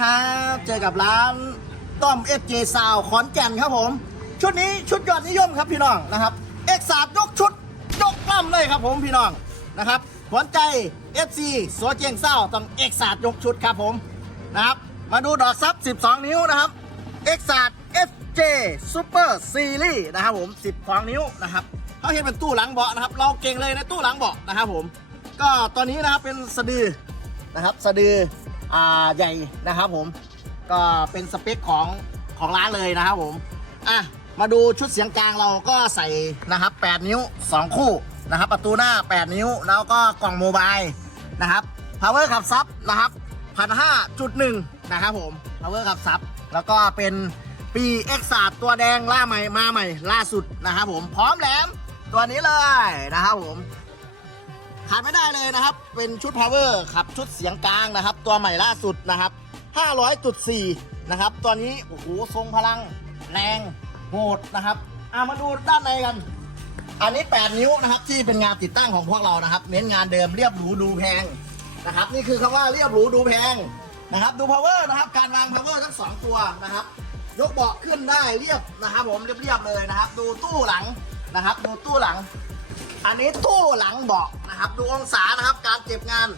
ครับ เจอกับร้านต้อมเอฟเจซาวขอนแก่นครับผม ชุดนี้ชุดยอดนิยมครับพี่น้องนะครับเอกสาดยกชุดยกล่ำเลยครับผมพี่น้องนะครับขวัญใจ FC โซเจียงเศร้าต้องเอกสาดยกชุดครับผมนะครับมาดูดอกซับ 12 นิ้วนะครับเอกสาด FJ Super Series นะครับผม 12 นิ้วนะครับเขาเห็นเป็นตู้หลังเบาะนะครับ เราเก่งเลยในตู้หลังเบาะนะครับผม ก็ตัวนี้นะครับเป็นสะดือนะครับสะดือ ใหญ่นะครับผมก็เป็นสเปคของของร้านเลยนะครับผมอะมาดูชุดเสียงกลางเราก็ใส่นะครับ 8 นิ้ว 2 คู่นะครับ ประตูหน้า 8 นิ้ว แล้วก็กล่องโมบายนะครับ power ขับซับนะครับพันห้าจุดหนึ่งนะครับผม power ขับซับแล้วก็เป็นปีเอ็กซ์ตัวแดงล่าใหม่มาใหม่ล่าสุดนะครับผมพร้อมแหลมตัวนี้เลยนะครับผม ขาดไม่ได้เลยนะครับ เป็นชุด power ขับชุดเสียงกลางนะครับ ตัวใหม่ล่าสุดนะครับ 500.4 นะครับ ตัวนี้ โอ้โห ทรงพลัง แรงโหดนะครับอามาดูด้านในกัน อันนี้ 8 นิ้วนะครับ ที่เป็นงานติดตั้งของพวกเรานะครับ เน้นงานเดิมเรียบหรูดูแพงนะครับ นี่คือคำว่าเรียบหรูดูแพงนะครับ ดู power นะครับ การวาง power ทั้งสองตัวนะครับ ยกเบาะขึ้นได้เรียบนะครับ ผมเรียบๆเลยนะครับ ดูตู้หลังนะครับ ดูตู้หลัง อันนี้ตู้หลังเบาะนะครับ ดูองศานะครับการเก็บงาน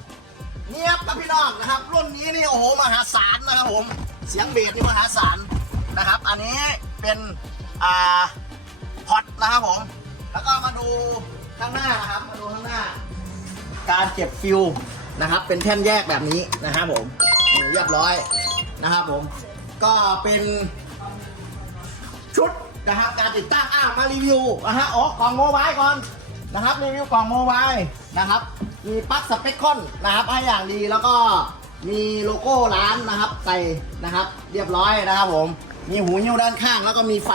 เนียบครับพี่น้องนะครับ รุ่นนี้นี่โอ้โหมหาศาลนะครับผมเสียงเบสนี่มหาศาลนะครับ อันนี้เป็นอ่าพอตนะครับผม แล้วก็มาดูข้างหน้านะครับ มาดูข้างหน้า การเก็บฟิวนะครับ เป็นแท่นแยกแบบนี้นะครับผมเรียบร้อยนะครับผม ก็เป็นชุดนะครับการติดตั้งอ่ามารีวิวนะฮะอ๋อกล่องโมบายก่อน นะครับรีวิวกล่องโมบายนะครับ มีปลั๊กสเปคคอนนะครับให้อย่างดีแล้วก็มีโลโก้ร้านนะครับใส่นะครับ เรียบร้อยนะครับผม มีหูยิ้วด้านข้าง แล้วก็มีไฟ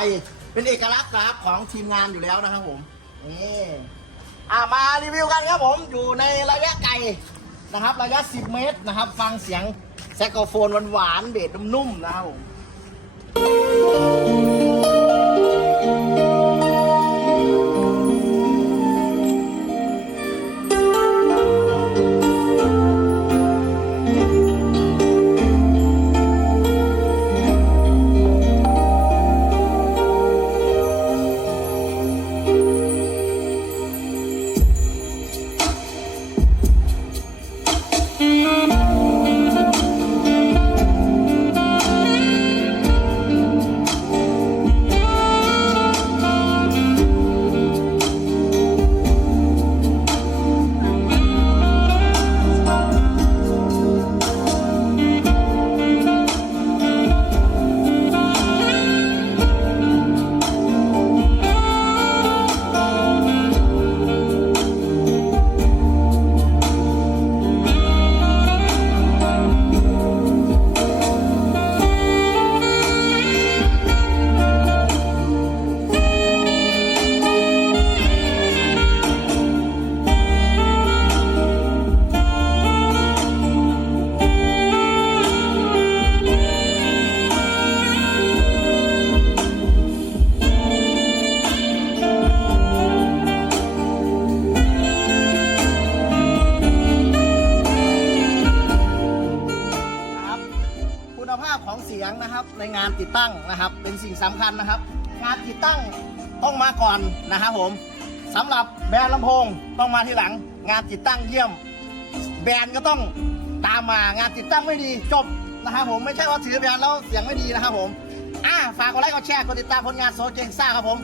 เป็นเอกลักษณ์นะครับของทีมงานอยู่แล้วนะครับผมนี่อ่ามารีวิวกันครับผมอยู่ในระยะไกลนะครับ ระยะ 10 เมตรนะครับ ฟังเสียงแซกโซโฟนหวานๆเบสนุ่มๆนะครับผม ภาพของเสียงนะครับในงานติดตั้งนะครับ เป็นสิ่งสำคัญนะครับ งานติดตั้งต้องมาก่อนนะครับผมสำหรับแบรนด์ลำโพงต้องมาที่หลัง งานติดตั้งเยี่ยม แบรนด์ก็ต้องตามมางานติดตั้งไม่ดีจบนะครับผมไม่ใช่ว่าถือแบรนด์แล้วเสียงไม่ดีนะครับผมอ่าฝากกดไลค์กดแชร์กดติดตามผลงานโซเจงซ่าครับผม